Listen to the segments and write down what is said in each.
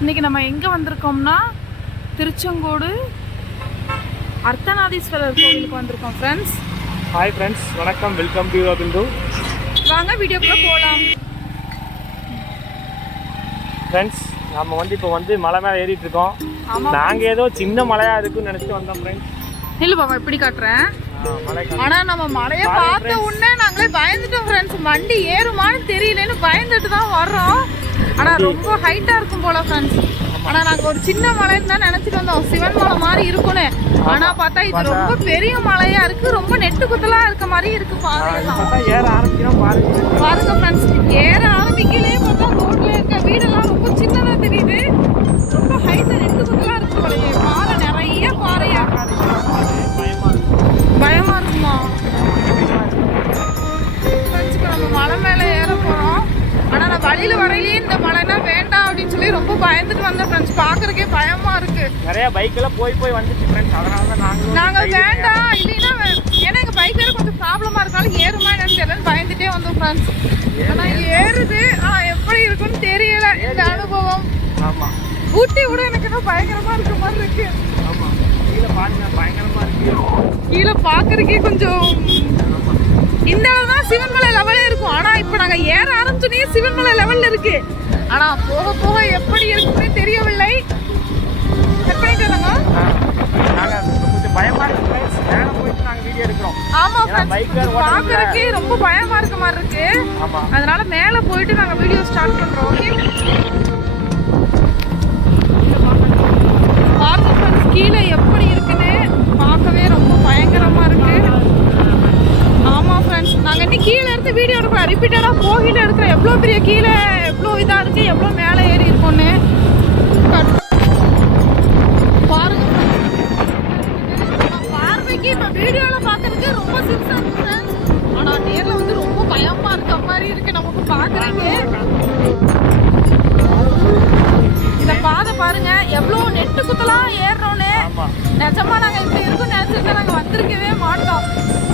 இன்றைக்கி நம்ம எங்கே வந்திருக்கோம்னா திருச்செங்கோடு அர்த்தநாதீஸ்வரர் கோவிலுக்கு வந்திருக்கோம் ஃப்ரெண்ட்ஸ். ஹாய் ஃப்ரெண்ட்ஸ், வணக்கம், வெல்கம் டு பிந்து. வாங்க வீடியோக்குள்ளே போகலாம். ஃப்ரெண்ட்ஸ், நம்ம இப்போ மலை மேலே ஏறிட்டு இருக்கோம். நாங்கள் ஏதோ சின்ன மலையாக இருக்குன்னு நினச்சிட்டு வந்தோம் ஃப்ரெண்ட்ஸ். இல்லை பாப்பா இப்படி காட்டுறேன். ஆனால் நம்ம மலையை பார்த்த உடனே நாங்களே பயந்துட்டோம் ஃப்ரெண்ட்ஸ். வண்டி ஏறுமான்னு தெரியலன்னு பயந்துட்டு தான் வர்றோம். ஆனால் ரொம்ப ஹைட்டாக இருக்கும் போல ஃப்ரெண்ட்ஸ். ஆனால் நாங்கள் ஒரு சின்ன மலைன்னு தான் நினச்சிட்டு வந்தோம், சிவன் மலை மாதிரி இருக்குன்னு. ஆனால் பார்த்தா இது ரொம்ப பெரிய மலையா இருக்கு, ரொம்ப நெட்டு குத்தலா இருக்க மாதிரி இருக்கு. பாருங்க ஃப்ரெண்ட்ஸ், ஏற ஆரம்பிக்கலே பார்த்தா ரோட்ல இருக்க வீடெல்லாம் ரொம்ப சின்னதாக தெரியுது. ரொம்ப ஹைட்டாக நெட்டு குத்தலா இருக்கு போலயே. பாறை நிறைய பாறையா, பயமா இருக்குமா ஃப்ரெண்ட்ஸ்? இப்போ நம்ம மலை மேலே ஏற போகிறோம். ஆனால் நான் வழியில் வரையிலேயே இந்த மலைனா வேண்டாம் அப்படின்னு சொல்லி ரொம்ப பயந்துட்டு வந்தேன் ஃப்ரெண்ட்ஸ். பார்க்குறக்கே பயமா இருக்கு. நிறைய பைக்கெல்லாம் போய் வந்துச்சு ஃப்ரெண்ட்ஸ். அதனால தான் நாங்கள் வேண்டாம் இல்லைன்னா, ஏன்னா எங்கள் பைக் வேறு கொஞ்சம் ப்ராப்ளமாக இருக்கனால ஏறுமா என்னன்னு தெரியலன்னு பயந்துட்டே வந்தோம் ஃப்ரெண்ட்ஸ். ஆனால் ஏறுது, எப்படி இருக்குன்னு தெரியல இந்த அனுபவம். ஆமாம், ஊட்டி விட எனக்கு இன்னும் பயங்கரமாக இருக்க மாதிரி இருக்கு. ஆமாம், கீழே பாருங்க, பயங்கரமாக இருக்கு. கீழே பார்க்குறக்கே கொஞ்சம் இந்த தான் சிவன்மலை லெவலே இருக்கும். ஆனால் இப்போ நாங்கள் ஏற ஆரம்பிச்சோன்னே சிவன்மலை லெவலில் இருக்கு. ஆனால் போக போக எப்படி இருக்குன்னே தெரியவில்லை. எப்படி இருக்காங்க? கொஞ்சம் பயமா இருக்கு ஃப்ரெண்ட்ஸ். மேலே போயிட்டு நாங்கள் வீடியோ எடுக்கிறோம். ஆமாம் ஃப்ரெண்ட்ஸ், பார்க்குறக்கே ரொம்ப பயமா இருக்க மாதிரி இருக்கு. அதனால மேலே போயிட்டு நாங்கள் வீடியோ ஸ்டார்ட் பண்ணுறோம். ஓகே, பாருங்க ஃப்ரெண்ட்ஸ், கீழே எப்படி இருக்குன்னு பார்க்கவே ரொம்ப பயங்கரமா இருக்கு. ஆமாம் ஃப்ரெண்ட்ஸ், நாங்கள் இன்னும் கீழே இருந்து வீடியோ எடுக்கிறோம். ரிப்பீட்டடாக போகிட்டு எடுக்கிறோம். எவ்வளோ பெரிய கீழே எவ்வளோ இதாக இருக்குது, எவ்வளோ மேலே ஏறி இருக்கோன்னு பாருங்க. பார்வைக்கு இப்போ வீடியோவில் பார்க்கறதுக்கு ரொம்ப சிம்ஸாக இருக்குது ஃப்ரெண்ட்ஸ். ஆனால் நேரில் ரொம்ப பயமாக இருக்க மாதிரி இருக்குது நமக்கு பார்க்குறதுக்கு. இந்த பாதை பாருங்க, எவ்வளோ நெட்டு குத்தலாம் ஏறுறோன்னு. நிஜமா நாங்கள் இப்படி இருக்குன்னு நினச்சிருந்தா நாங்கள் வந்திருக்கவே மாட்டோம்.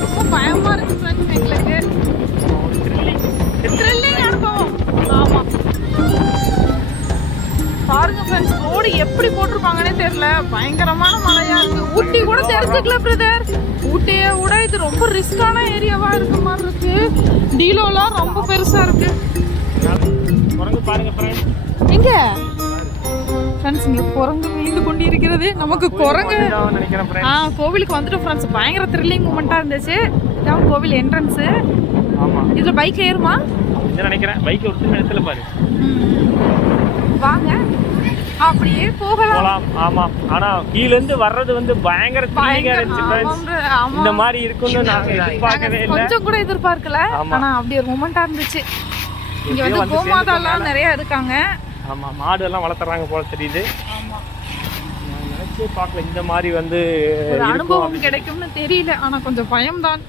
ரொம்ப பயமா இருக்கு ஃப்ரெண்ட்ஸ் எங்களுக்கு. த்ரில்லிங் அனுபவம். ஆமாம், பாருங்க ஃப்ரெண்ட்ஸ், ரோடு எப்படி போட்டிருப்பாங்கன்னே தெரியல. பயங்கரமான மலையா இருக்கு. ஊட்டி கூட தெரிஞ்சுக்கல பிரதர். ஊட்டியை விட இது ரொம்ப ரிஸ்கான ஏரியாவா இருக்க மாதிரி இருக்கு. டீலோலாம் ரொம்ப பெருசா இருக்கு. எங்க ஃப்ரெண்ட்ஸ், இங்கே குரங்கு வீழ்ந்து கொண்டு இருக்கிறது. நமக்கு குரங்கு கோவிலுக்கு வந்துட்டோம் ஃப்ரெண்ட்ஸ். பயங்கர த்ரில்லிங் மூமெண்ட்டாக இருந்துச்சு. இதான் கோவில் என்ட்ரன்ஸு. இதில் பைக் ஏறுமா நினைக்கிறேன். பைக் ஒரு இடத்துல பாரு. வாங்க அப்படியே போகலாம். ஆமாம், ஆனால் கீழேருந்து வர்றது பயங்கர த்ரில்லிங்கா இருந்துச்சு ஃப்ரெண்ட்ஸ். இந்த மாதிரி இருக்குன்னு நான் எதிர்பார்க்கவே இல்லை, கொஞ்சம் கூட எதிர்பார்க்கல. ஆனால் அப்படி ஒரு மூமெண்ட்டாக இருந்துச்சு. இங்கே கோமாதாலாம் நிறையா இருக்காங்க. ஆமாம், மாடு எல்லாம் வளர்த்துறாங்க போல தெரியுது. ஆமாம், நான் நினச்சே பார்க்கல இந்த மாதிரி ஒரு அனுபவம் கிடைக்கும்னு தெரியல. ஆனால் கொஞ்சம் பயம்தான்.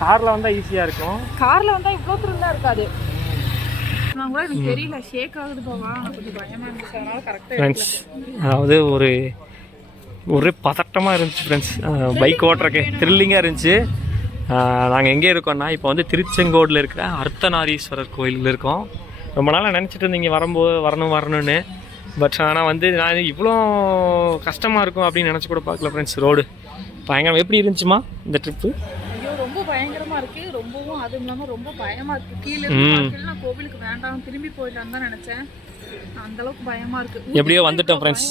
காரில் வந்தால் ஈஸியாக இருக்கும். காரில் வந்தால் இவ்வளோ த்ரில்லாக இருக்காது. நான் கூட எனக்கு தெரியல, ஷேக் ஆகுது போவா. கொஞ்சம் பயமாக இருந்துச்சு, அதனால கரெக்டாக ஃப்ரெண்ட்ஸ். அதாவது ஒரே பதட்டமாக இருந்துச்சு ஃப்ரெண்ட்ஸ். பைக் ஓட்டுறக்கு த்ரில்லிங்காக இருந்துச்சு. நாங்கள் எங்கே இருக்கோம்னா இப்போ திருச்செங்கோடில் இருக்கிற அர்த்தநாரீஸ்வரர் கோயிலில் இருக்கோம். ரொம்ப நாளாக நினச்சிட்டு இருந்தீங்க வரும்போது வரணும்னு. பட் ஆனால் நான் இவ்வளோ கஷ்டமாக இருக்கும் அப்படின்னு நினச்சி கூட பார்க்கல ஃப்ரெண்ட்ஸ். ரோடு பயங்கரம். எப்படி இருந்துச்சுமா இந்த ட்ரிப்பு? ஐயோ, ரொம்ப பயங்கரமாக இருக்குது. ரொம்பவும் அதுவும் இல்லாமல் ரொம்ப பயமாக இருக்குது. கீழே நான் கோவிலுக்கு வேண்டாம், திரும்பி போயிடலான்னு தான் நினச்சேன். அந்தளவுக்கு பயமாக இருக்குது. எப்படியோ வந்துட்டோம் ஃப்ரெண்ட்ஸ்.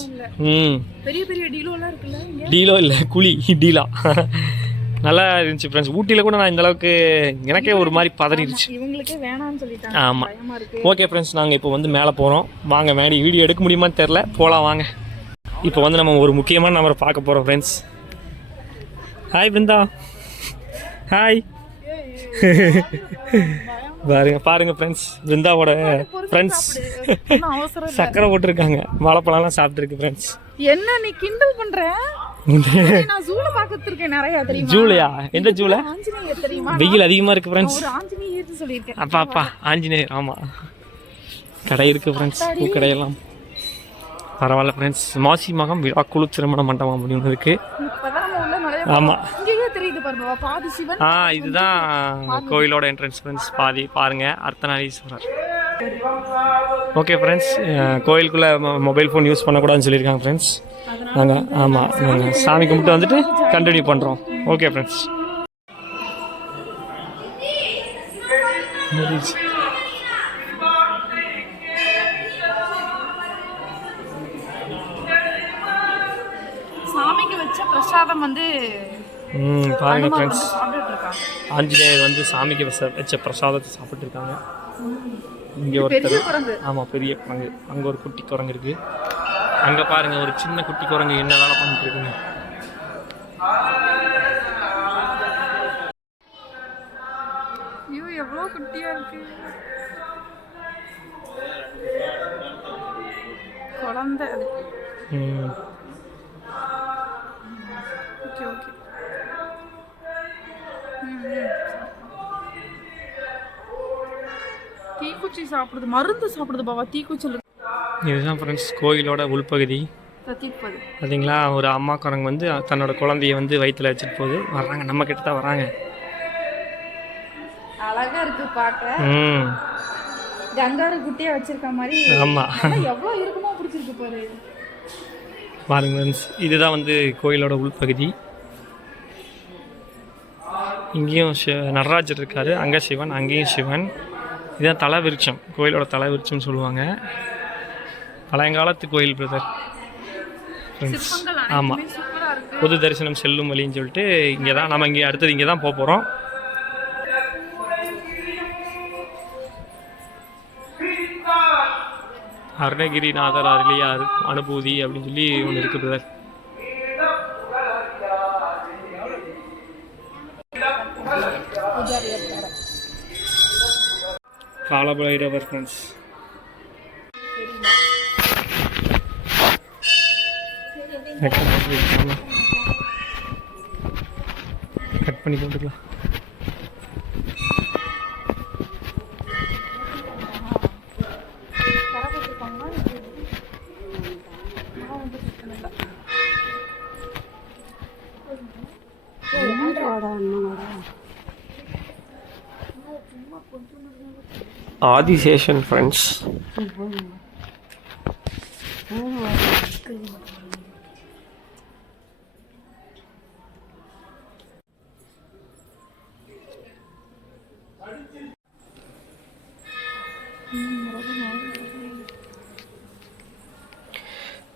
பெரிய பெரிய டீலோலாம் இருக்குல்ல. டீலோ இல்லை, குழி டீலா. நல்லா இருந்துச்சு ஃப்ரெண்ட்ஸ். ஊட்டியில் கூட நான் இந்தளவுக்கு எனக்கே ஒரு மாதிரி பதறிடுச்சு. இவங்களுக்கே வேணாம்னு சொல்லிட்டாங்க. ஆமாம், ஓகே ஃப்ரெண்ட்ஸ், நாங்கள் இப்போ மேலே போகிறோம். வாங்க, மேடி வீடியோ எடுக்க முடியுமான்னு தெரில, போகலாம் வாங்க. இப்போ நம்ம ஒரு முக்கியமான நம்பரை பார்க்க போகிறோம் ஃப்ரெண்ட்ஸ். ஹாய் பிருந்தா. ஹாய். பாருங்க ஃப்ரெண்ட்ஸ், பிருந்தாவோட ஃப்ரெண்ட்ஸ் சக்கரை போட்டிருக்காங்க. வாழைப்பழம்லாம் சாப்பிட்டுருக்கு ஃப்ரெண்ட்ஸ். என்ன நீ கிண்டல் பண்ற? நான் ஜூல பார்த்துருக்கேன் நிறைய. தெரியுமா? ஜூலையா? எந்த ஜூல? ஆஞ்சநேயர் தெரியுமா? வெயில் அதிகமாக இருக்குது ஃப்ரெண்ட்ஸ். ஒரு ஆஞ்சநேயர்னு சொல்லியிருக்கேன். அப்பா ஆஞ்சநேயர். ஆமாம், கடை இருக்குது ஃப்ரெண்ட்ஸ், பூக்கடையெல்லாம். பரவாயில்ல ஃப்ரெண்ட்ஸ். மாசி மகம் விழா குழு திருமண மண்டபம் அப்படின்னு இருக்குது. ஆமாம், இதுதான் கோயிலோட என்ட்ரன்ஸ் ஃப்ரெண்ட்ஸ். பாதி பாருங்க, அர்த்தநாரீஸ்வரர். ஓகே ஃப்ரெண்ட்ஸ், கோயிலுக்குள்ளே மொபைல் ஃபோன் யூஸ் பண்ணக்கூடாதுன்னு சொல்லியிருக்காங்க ஃப்ரெண்ட்ஸ். நாங்கள் நாங்கள் சாமி கும்பிட்டு வந்துட்டு கண்டினியூ பண்ணுறோம். Okay friends. சாமிக்கு வச்ச பிரசாதம் வந்து பாருங்க ஃப்ரெண்ட்ஸ், ஆஞ்சநேயர் வந்து சாமிக்கு வச்ச பிரசாதத்தை சாப்பிட்டு இருக்காங்க. இங்கே ஒருத்தர், ஆமாம் பெரிய குரங்கு, அங்கே ஒரு குட்டி குரங்கு இருக்குது. அங்கே பாருங்க ஒரு சின்ன குட்டி குரங்கு என்ன வேலை பண்ணிட்டு இருக்குங்க. ஐயோ எவ்வளோ குட்டியாக இருக்கு குழந்தை. Okay okay. தீக்குச்சி சாப்பிடுது, மருந்து சாப்பிடுது பாபா, தீக்குச்சில். இதுதான் ஃப்ரெண்ட்ஸ் கோயிலோட உள்பகுதி. பார்த்தீங்களா, ஒரு அம்மா குரங்கு வந்து தன்னோட குழந்தைய வந்து வயிற்றுல வச்சுட்டு போகுது. வர்றாங்க, நம்ம கிட்ட தான் வராங்க. அழகா இருக்கு பார்க்க. கங்காரு குட்டியா வச்சிருக்க மாதிரி. ஆமா, எவ்வளோ இருக்குமோ பிடிச்சிருக்கு பாரு. பாருங்க ஃப்ரெண்ட்ஸ், இதுதான் வந்து கோயிலோட உள்பகுதி. இங்கேயும் நடராஜர் இருக்காரு, அங்கே சிவன், அங்கேயும் சிவன். இதுதான் தலைவிருட்சம், கோயிலோட தலைவிருட்சம்னு சொல்லுவாங்க. பழையங்காலத்து கோயில் பிரதர் ஃப்ரெண்ட்ஸ். ஆமாம், பொது தரிசனம் செல்லும் வழின்னு சொல்லிட்டு இங்கே தான் நம்ம இங்கே அடுத்தது இங்கே தான் போக போகிறோம். அருணகிரிநாதர் அருளிய அனுபூதி அப்படின்னு சொல்லி ஒன்று இருக்குது பிரதர். காலபைரவர் ஃப்ரெண்ட்ஸ். கட் பண்ணி போட்டுக்கலாம். ஆதிசேஷன் ஃப்ரெண்ட்ஸ்.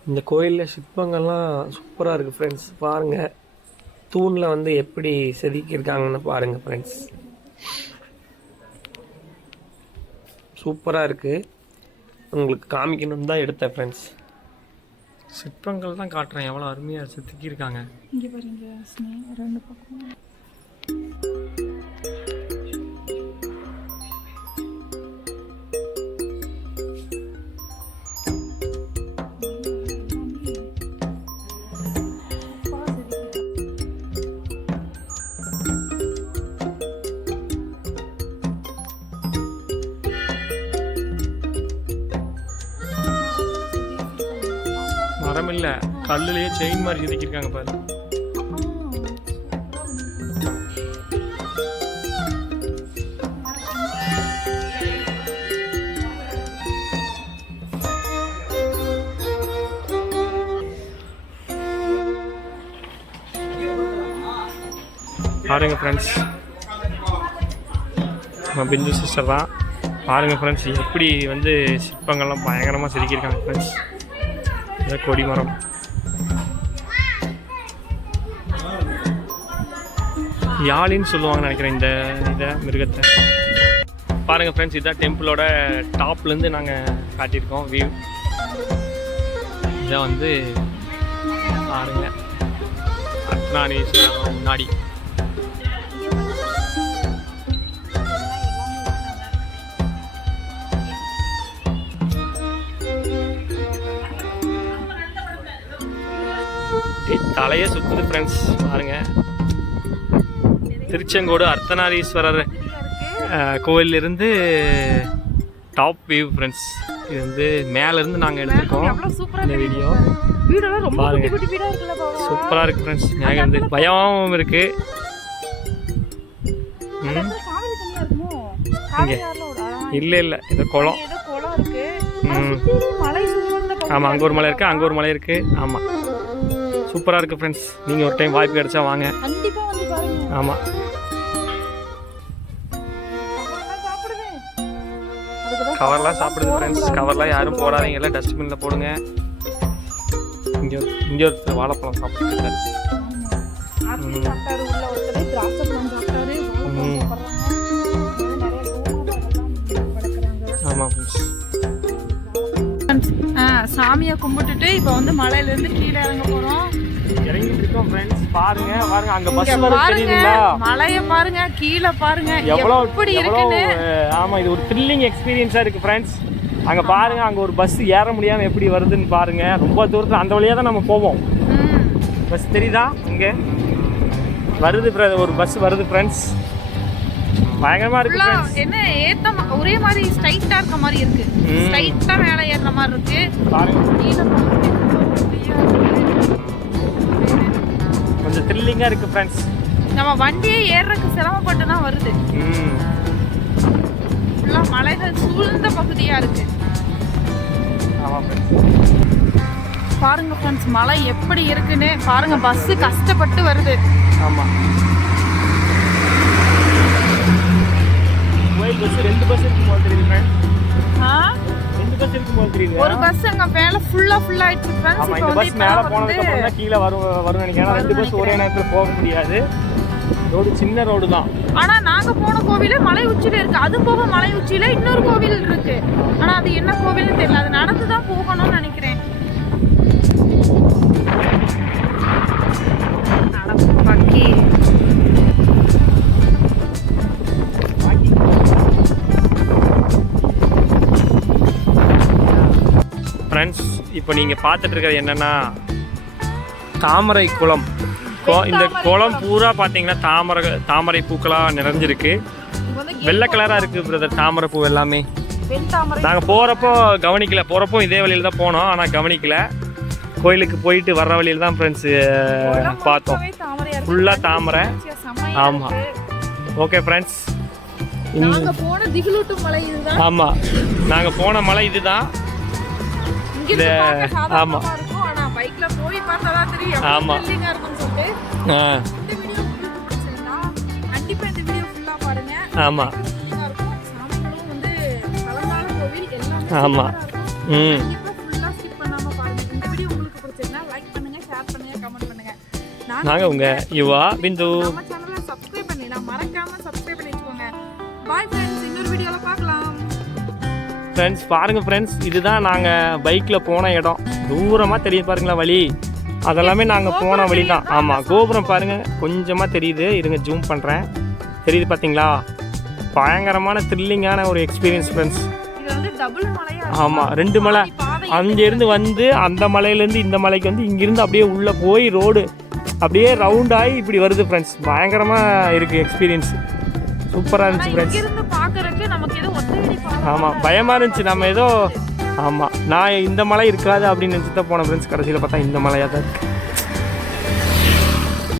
இந்த கோயிலில் சிற்பங்கள்லாம் சூப்பராக இருக்குது ஃப்ரெண்ட்ஸ். பாருங்கள், தூணில் வந்து எப்படி செதுக்கியிருக்காங்கன்னு பாருங்கள் ஃப்ரெண்ட்ஸ். சூப்பராக இருக்குது. உங்களுக்கு காமிக்கணும்னு தான் எடுத்தேன் ஃப்ரெண்ட்ஸ். சிற்பங்கள் தான் காட்டுறேன், எவ்வளோ அருமையாக செதுக்கியிருக்காங்க. இங்கே பாருங்க, ரெண்டு பக்கம். மரம் இல்லை, கல்லுலேயே செயின் மாதிரி செதுக்கியிருக்காங்க பாரு. பாருங்க ஃப்ரெண்ட்ஸ், நம்ம பிந்து சிஸ்டர் தான். பாருங்கள் ஃப்ரெண்ட்ஸ், எப்படி வந்து சிற்பங்கள்லாம் பயங்கரமாக செதுக்கியிருக்காங்க ஃப்ரெண்ட்ஸ். இதான் கொடிமரம். யாழின்னு சொல்லுவாங்கன்னு நினைக்கிறேன் இதை மிருகத்தை. பாருங்கள் ஃப்ரெண்ட்ஸ், இதுதான் டெம்பிளோட டாப்லேருந்து நாங்கள் காட்டியிருக்கோம் வியூ. இதை வந்து பாருங்கள், அர்த்தநாரீஸ்வரர் முன்னாடி. தலையே சுற்றுது ஃப்ரெண்ட்ஸ். பாருங்கள், திருச்செங்கோடு அர்த்தநாரீஸ்வரர் கோயிலிருந்து டாப் வியூ ஃப்ரெண்ட்ஸ். இது வந்து மேலேருந்து நாங்கள் எடுத்துருக்கோம் இந்த வீடியோ. பாருங்கள், சூப்பராக இருக்குது ஃப்ரெண்ட்ஸ். எனக்கு வந்து பயமாகவும் இருக்குது. இங்கே இல்லை ஏதோ குளம். இருக்கு. ஆனா சுத்திலும் மலை சூழ்ந்த பகுதி. ஆமாம், அங்கே ஒரு மலை இருக்குது, அங்கே ஒரு மலை இருக்குது. ஆமாம், சூப்பராக இருக்குது ஃப்ரெண்ட்ஸ். நீங்கள் ஒரு டைம் வாய்ப்பு கிடைச்சா வாங்க. கண்டிப்பா வந்து பாருங்க. ஆமாம், கவர்லாம் சாப்பிடுது ஃப்ரெண்ட்ஸ். கவர்லாம் யாரும் போடாதீங்க, எல்லாம் டஸ்ட்பினில் போடுங்க. இங்கே ஒருத்தர் வாழைப்பழம் சாப்பிட்டுருக்காரு. ஆமாம் ஃப்ரெண்ட்ஸ். சாமியை கும்பிட்டுட்டு இப்போ வந்து மலையிலேருந்து கீழே இறங்க போகிறோம். இறங்கிட்டு இருக்கோம் ஃப்ரெண்ட்ஸ். பாருங்க பாருங்க, அங்க பஸ் வருது தெரியுங்களா? மலைய பாருங்க, கீழே பாருங்க எவ்வளவு எப்படி இருக்குன்னு. ஆமா, இது ஒரு த்ரில்லிங் எக்ஸ்பீரியன்ஸா இருக்கு ஃப்ரெண்ட்ஸ். அங்க பாருங்க, அங்க ஒரு பஸ் ஏற முடியாம எப்படி வருதுன்னு பாருங்க. ரொம்ப தூரத்துல அந்த வழியா தான் நம்ம போவோம். பஸ் தெரியுதா? இங்க வருது, ஒரு பஸ் வருது ஃப்ரெண்ட்ஸ். பயங்கரமா இருக்கு ஃப்ரெண்ட்ஸ். என்ன ஏத்தமா ஒரே மாதிரி ஸ்ட்ரைட்டா இருக்க மாதிரி இருக்கு. ஸ்ட்ரைட்டா மேலே ஏறுற மாதிரி இருக்கு. பாருங்க, கொஞ்சம் த்ரில்லிங்கா இருக்கு ஃப்ரெண்ட்ஸ். நம்ம வண்டியே ஏறறதுக்கு சிரமப்பட்டு தான் வருது. ஃபுல்லா மலைகள் சூழ்ந்த பகுதியா இருக்கு. ஆமா ஃப்ரெண்ட்ஸ், பாருங்க ஃப்ரெண்ட்ஸ், மலை எப்படி இருக்குன்னு பாருங்க. பஸ் கஷ்டப்பட்டு வருது. ஆமா, கோயில் பஸ் 2 பஸ் இருக்கு போல தெரியுது ஃப்ரெண்ட்ஸ். 2 பஸ் இருக்கு போல தெரியுது. ஒரு பஸ் அங்க மேல ஃபுல் ஆயிடுச்சு ஃப்ரெண்ட்ஸ். ஆமா, இந்த பஸ் மேல போனதுக்கு அப்புறம் தான் கீழ வரும் நினைக்கிறேன். 2 பஸ் ஒரே நேரத்துல போக முடியாது. ரோடு சின்ன ரோடு தான். ஆனா நாங்க போன கோவிலே மலை உச்சியில இருக்கு. அது போக மலை உச்சியில இன்னொரு கோவில் இருக்கு. ஆனா அது என்ன கோவில்னு தெரியல. அது நடந்து தான் போகணும்னு நினைக்கிறேன். நடப்பாக்கி ஃப்ரெண்ட்ஸ், இப்போ நீங்கள் பார்த்துட்டு இருக்கிறது என்னென்னா தாமரை குளம். இந்த குளம் பூரா பார்த்தீங்கன்னா தாமரை பூக்களாக நிறைஞ்சிருக்கு. வெள்ளை கலராக இருக்குது பிரதர், தாமரை பூ எல்லாமே. நாங்கள் போகிறப்போ கவனிக்கல. போகிறப்போ இதே வழியில் தான் போனோம், ஆனால் கவனிக்கல. கோயிலுக்கு போயிட்டு வர்ற வழியில் தான் ஃப்ரெண்ட்ஸ் பார்த்தோம். ஃபுல்லாக தாமரை. ஆமாம், ஓகே ஃப்ரெண்ட்ஸ். ஆமாம், நாங்கள் போன மலை இதுதான். ஆமா, ஆமா, ஆமா, ஆமா. நாங்க உங்க யுவா பிந்து. ஃப்ரெண்ட்ஸ் பாருங்க ஃப்ரெண்ட்ஸ், இதுதான் நாங்கள் பைக்கில் போன இடம். தூரமாக தெரியுது பாருங்களா வழி. அதெல்லாமே நாங்கள் போன வழி தான். ஆமாம், கோபுரம் பாருங்கள் கொஞ்சமாக தெரியுது. இருங்க ஜூம் பண்ணுறேன். தெரியுது பார்த்தீங்களா? பயங்கரமான த்ரில்லிங்கான ஒரு எக்ஸ்பீரியன்ஸ் ஃப்ரெண்ட்ஸ். ஆமாம், 2 மலை. அங்கேருந்து வந்து அந்த மலையிலேருந்து இந்த மலைக்கு வந்து இங்கேருந்து அப்படியே உள்ளே போய் ரோடு அப்படியே ரவுண்ட் ஆகி இப்படி வருது ஃப்ரெண்ட்ஸ். பயங்கரமாக இருக்குது எக்ஸ்பீரியன்ஸ். சூப்பராக இருந்துச்சு ஃப்ரெண்ட்ஸ். ஆமாம், பயமாக இருந்துச்சு. நம்ம ஏதோ ஆமாம், நான் இந்த மலை இருக்காது அப்படின்னு நினச்சி தான் போனேன் ஃப்ரெண்ட்ஸ். கடைசியில் பார்த்தா இந்த மலையாக தான் இருக்குது.